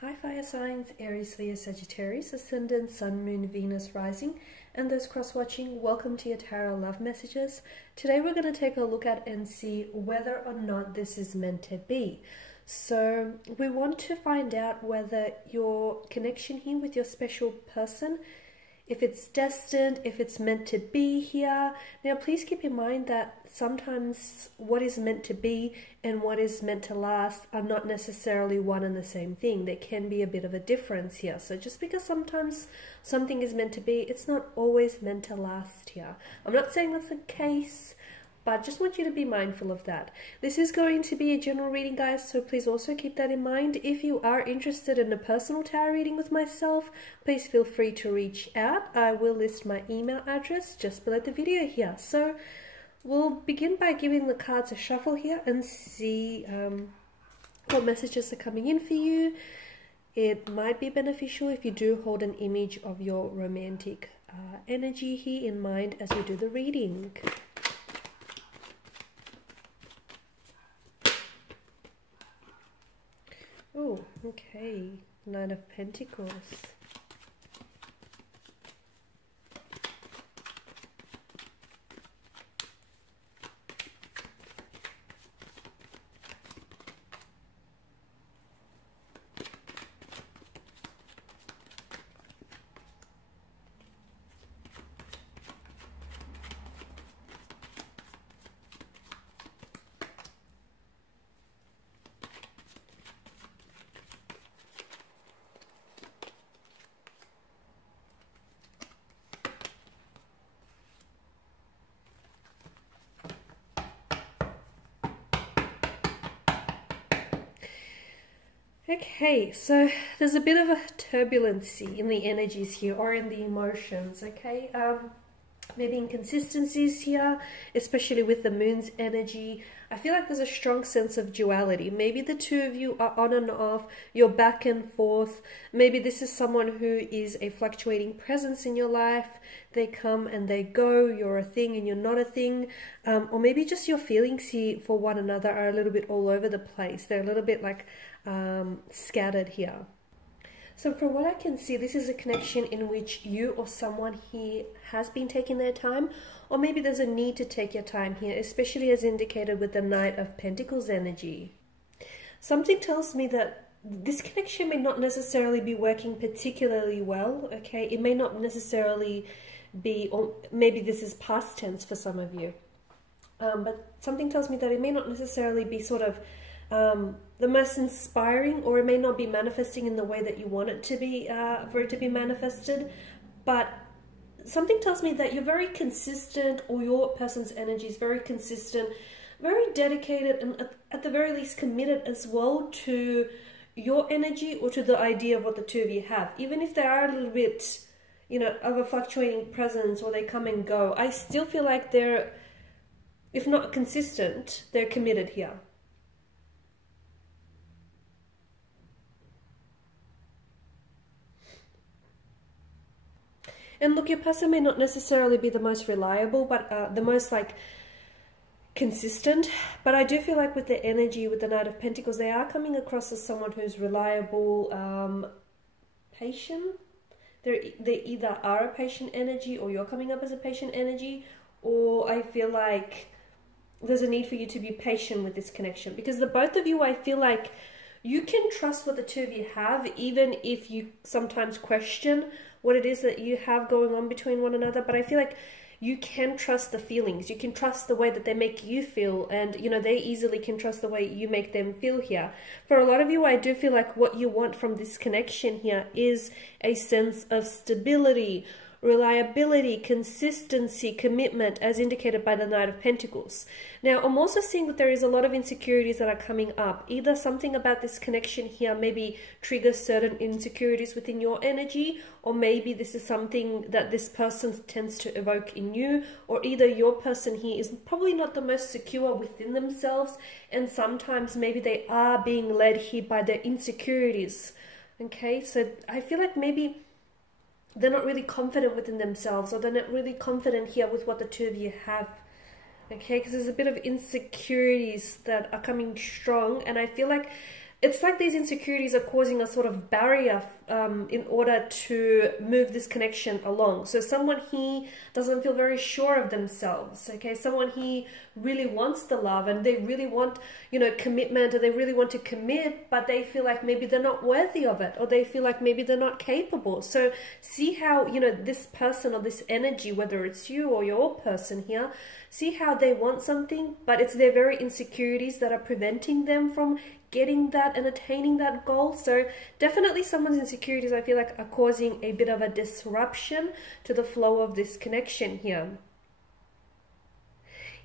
Hi fire signs, Aries, Leo, Sagittarius, Ascendant, Sun, Moon, Venus, Rising, and those cross-watching, welcome to your tarot love messages. Today we're going to take a look at and see whether or not this is meant to be. So we want to find out whether your connection here with your special person, if it's destined, if it's meant to be here. Now please keep in mind that sometimes what is meant to be and what is meant to last are not necessarily one and the same thing. There can be a bit of a difference here. So just because sometimes something is meant to be, it's not always meant to last here. I'm not saying that's the case, but just want you to be mindful of that. This is going to be a general reading, guys, so please also keep that in mind. If you are interested in a personal tarot reading with myself, please feel free to reach out. I will list my email address just below the video here. So we'll begin by giving the cards a shuffle here and see what messages are coming in for you. It might be beneficial if you do hold an image of your romantic energy here in mind as we do the reading. Oh, okay. Nine of Pentacles. Okay, so there's a bit of a turbulency in the energies here or in the emotions, okay? Maybe inconsistencies here, especially with the moon's energy. I feel like there's a strong sense of duality. Maybe the two of you are on and off, you're back and forth. Maybe this is someone who is a fluctuating presence in your life. They come and they go, you're a thing and you're not a thing. Or maybe just your feelings here for one another are a little bit all over the place. They're a little bit like scattered here. So from what I can see, this is a connection in which you or someone here has been taking their time, or maybe there's a need to take your time here, especially as indicated with the Knight of Pentacles energy. Something tells me that this connection may not necessarily be working particularly well, okay? It may not necessarily be, or maybe this is past tense for some of you, but something tells me that it may not necessarily be sort of the most inspiring, or it may not be manifesting in the way that you want it to be, for it to be manifested. But something tells me that you're very consistent, or your person's energy is very consistent, very dedicated, and at the very least committed as well to your energy or to the idea of what the two of you have. Even if they are a little bit, you know, of a fluctuating presence, or they come and go, I still feel like they're, if not consistent, they're committed here. And look, your person may not necessarily be the most reliable, but the most like consistent. But I do feel like with the energy, with the Knight of Pentacles, they are coming across as someone who's reliable, patient. They either are a patient energy, or you're coming up as a patient energy, or I feel like there's a need for you to be patient with this connection. Because the both of you, I feel like you can trust what the two of you have, even if you sometimes question what it is that you have going on between one another. But I feel like you can trust the feelings. You can trust the way that they make you feel. And, you know, they easily can trust the way you make them feel here. For a lot of you, I do feel like what you want from this connection here is a sense of stability, reliability, consistency, commitment, as indicated by the Knight of Pentacles. Now, I'm also seeing that there is a lot of insecurities that are coming up. Either something about this connection here maybe triggers certain insecurities within your energy, or maybe this is something that this person tends to evoke in you, or either your person here is probably not the most secure within themselves, and sometimes maybe they are being led here by their insecurities. Okay, so I feel like maybe they're not really confident within themselves, or they're not really confident here with what the two of you have. Okay, because there's a bit of insecurities that are coming strong, and I feel like it's like these insecurities are causing a sort of barrier in order to move this connection along. So someone here doesn't feel very sure of themselves, okay? Someone here really wants the love and they really want, you know, commitment, or they really want to commit, but they feel like maybe they're not worthy of it, or they feel like maybe they're not capable. So see how, you know, this person or this energy, whether it's you or your person here, see how they want something, but it's their very insecurities that are preventing them from getting that and attaining that goal. So definitely someone's insecurities, I feel like, are causing a bit of a disruption to the flow of this connection here.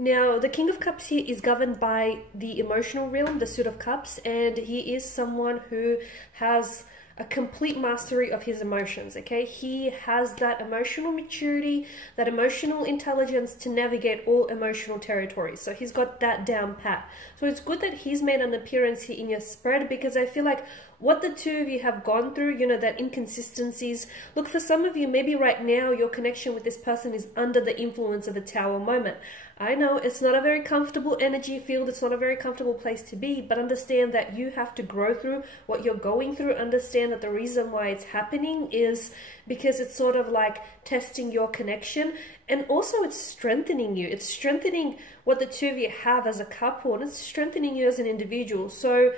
Now, the King of Cups here is governed by the emotional realm, the Suit of Cups, and he is someone who has a complete mastery of his emotions, okay? He has that emotional maturity, that emotional intelligence to navigate all emotional territories. So he's got that down pat. So it's good that he's made an appearance here in your spread, because I feel like what the two of you have gone through, you know, that inconsistencies. Look, for some of you, maybe right now your connection with this person is under the influence of a Tower moment. I know it's not a very comfortable energy field, it's not a very comfortable place to be, but understand that you have to grow through what you're going through. Understand that the reason why it's happening is because it's sort of like testing your connection, and also it's strengthening you. It's strengthening what the two of you have as a couple, and it's strengthening you as an individual. So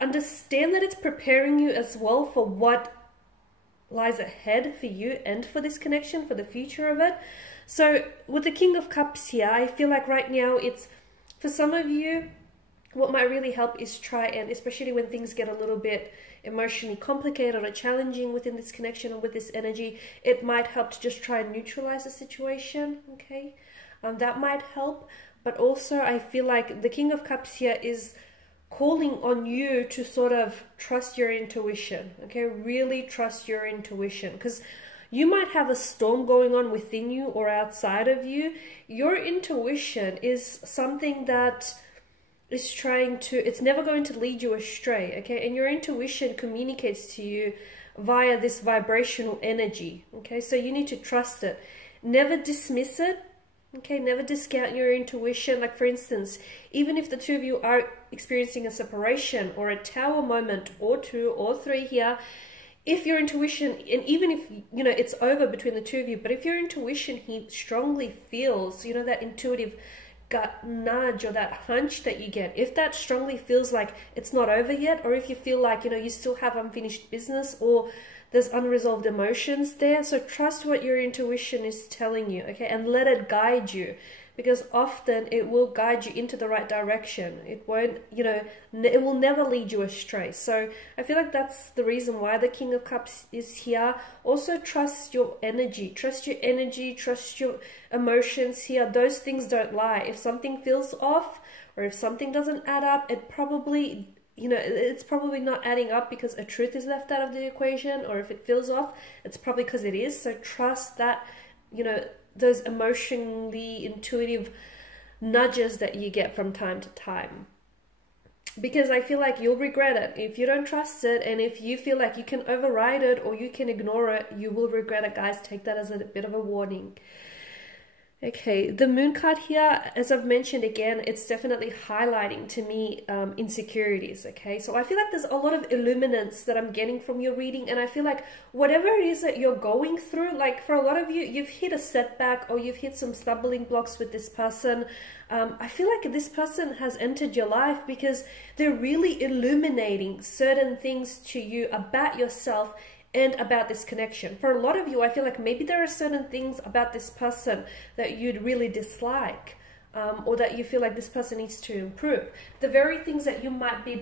understand that it's preparing you as well for what lies ahead for you and for this connection, for the future of it. So with the King of Cups here, I feel like right now it's, for some of you, what might really help is try and, especially when things get a little bit emotionally complicated or challenging within this connection or with this energy, it might help to just try and neutralize the situation, okay? That might help. But also I feel like the King of Cups here is calling on you to sort of trust your intuition, okay? Really trust your intuition, because you might have a storm going on within you or outside of you. Your intuition is something that is trying to, it's never going to lead you astray, okay? And your intuition communicates to you via this vibrational energy, okay? So you need to trust it. Never dismiss it, okay? Never discount your intuition. Like, for instance, even if the two of you are experiencing a separation or a Tower moment or 2 or 3 here, if your intuition, and even if, you know, it's over between the two of you, but if your intuition, he strongly feels, you know, that intuitive gut nudge or that hunch that you get, if that strongly feels like it's not over yet, or if you feel like, you know, you still have unfinished business or there's unresolved emotions there, so trust what your intuition is telling you, okay? And let it guide you, because often it will guide you into the right direction. It won't, you know, it will never lead you astray. So I feel like that's the reason why the King of Cups is here. Also trust your energy, trust your energy, trust your emotions here. Those things don't lie. If something feels off, or if something doesn't add up, it probably, you know, it's probably not adding up because a truth is left out of the equation, or if it feels off, it's probably because it is. So trust that, you know, those emotionally intuitive nudges that you get from time to time, because I feel like you'll regret it if you don't trust it. And if you feel like you can override it or you can ignore it, you will regret it, guys. Take that as a bit of a warning. Okay, the Moon card here, as I've mentioned again, it's definitely highlighting to me insecurities, okay? So I feel like there's a lot of illuminates that I'm getting from your reading, and I feel like whatever it is that you're going through, like for a lot of you, you've hit a setback or you've hit some stumbling blocks with this person. I feel like this person has entered your life because they're really illuminating certain things to you about yourself and about this connection. For a lot of you, I feel like maybe there are certain things about this person that you'd really dislike, or that you feel like this person needs to improve. The very things that you might be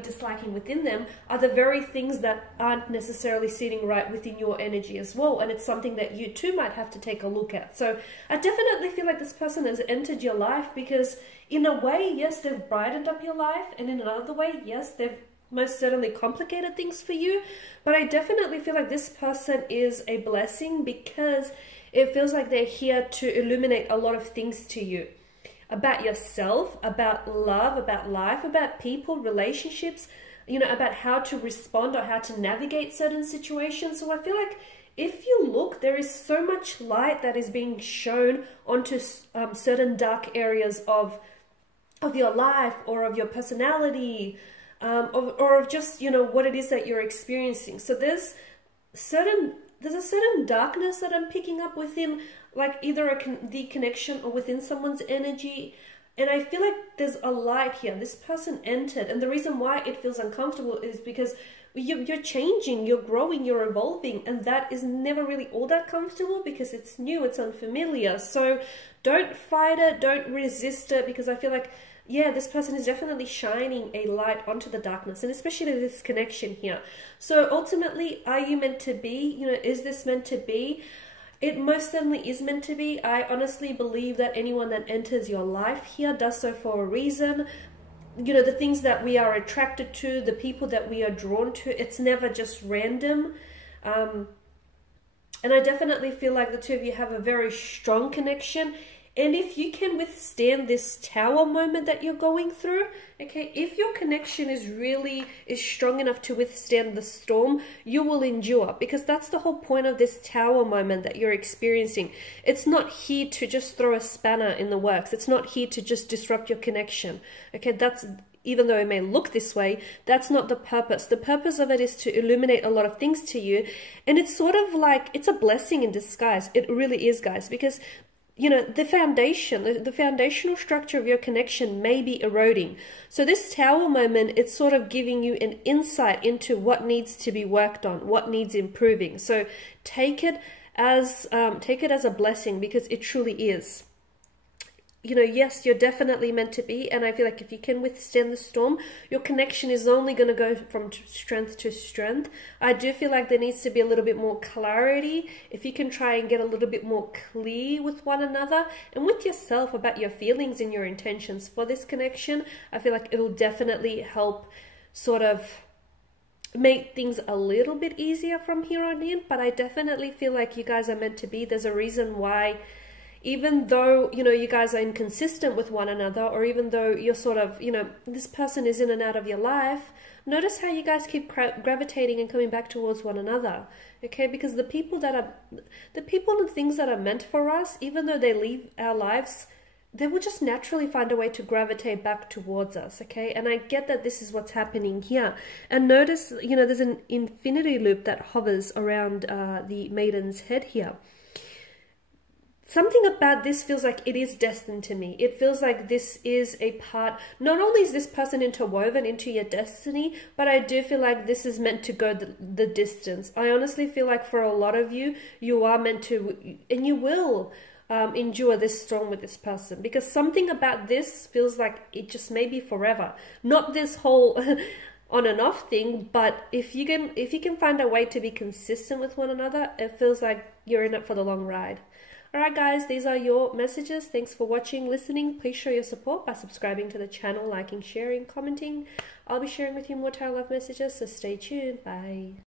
disliking within them are the very things that aren't necessarily sitting right within your energy as well, and it's something that you too might have to take a look at. So I definitely feel like this person has entered your life because, in a way, yes, they've brightened up your life, and in another way, yes, they've most certainly complicated things for you. But I definitely feel like this person is a blessing because it feels like they're here to illuminate a lot of things to you about yourself, about love, about life, about people, relationships, you know, about how to respond or how to navigate certain situations. So I feel like if you look, there is so much light that is being shown onto certain dark areas of your life or of your personality, or of just, you know, what it is that you're experiencing. So there's a certain darkness that I'm picking up within, like either the connection or within someone's energy. And I feel like there's a light here. This person entered, and the reason why it feels uncomfortable is because you're changing, you're growing, you're evolving, and that is never really all that comfortable because it's new, it's unfamiliar. So don't fight it, don't resist it, because I feel like, yeah, this person is definitely shining a light onto the darkness, and especially this connection here. So ultimately, are you meant to be? You know, is this meant to be? It most certainly is meant to be. I honestly believe that anyone that enters your life here does so for a reason. You know, the things that we are attracted to, the people that we are drawn to, it's never just random. And I definitely feel like the two of you have a very strong connection. And if you can withstand this tower moment that you're going through, okay, if your connection is strong enough to withstand the storm, you will endure, because that's the whole point of this tower moment that you're experiencing. It's not here to just throw a spanner in the works. It's not here to just disrupt your connection. Okay, that's, even though it may look this way, that's not the purpose. The purpose of it is to illuminate a lot of things to you. And it's sort of like, it's a blessing in disguise. It really is, guys, because you know, the foundational structure of your connection may be eroding. So this tower moment, it's sort of giving you an insight into what needs to be worked on, what needs improving. So take it as a blessing, because it truly is. You know, yes, you're definitely meant to be, and I feel like if you can withstand the storm, your connection is only going to go from strength to strength. I do feel like there needs to be a little bit more clarity. If you can try and get a little bit more clear with one another and with yourself about your feelings and your intentions for this connection, I feel like it'll definitely help sort of make things a little bit easier from here on in. But I definitely feel like you guys are meant to be. There's a reason why, even though, you know, you guys are inconsistent with one another, or even though you're sort of, you know, this person is in and out of your life, notice how you guys keep gravitating and coming back towards one another, okay? Because the people and things that are meant for us, even though they leave our lives, they will just naturally find a way to gravitate back towards us, okay? And I get that this is what's happening here. And notice, you know, there's an infinity loop that hovers around the maiden's head here. Something about this feels like it is destined to me. It feels like this is a part, not only is this person interwoven into your destiny, but I do feel like this is meant to go the distance. I honestly feel like for a lot of you, you are meant to, and you will endure this storm with this person, because something about this feels like it just may be forever. Not this whole on and off thing, but if you can find a way to be consistent with one another, it feels like you're in it for the long ride. Alright guys, these are your messages. Thanks for watching, listening. Please show your support by subscribing to the channel, liking, sharing, commenting. I'll be sharing with you more tarot love messages, so stay tuned. Bye.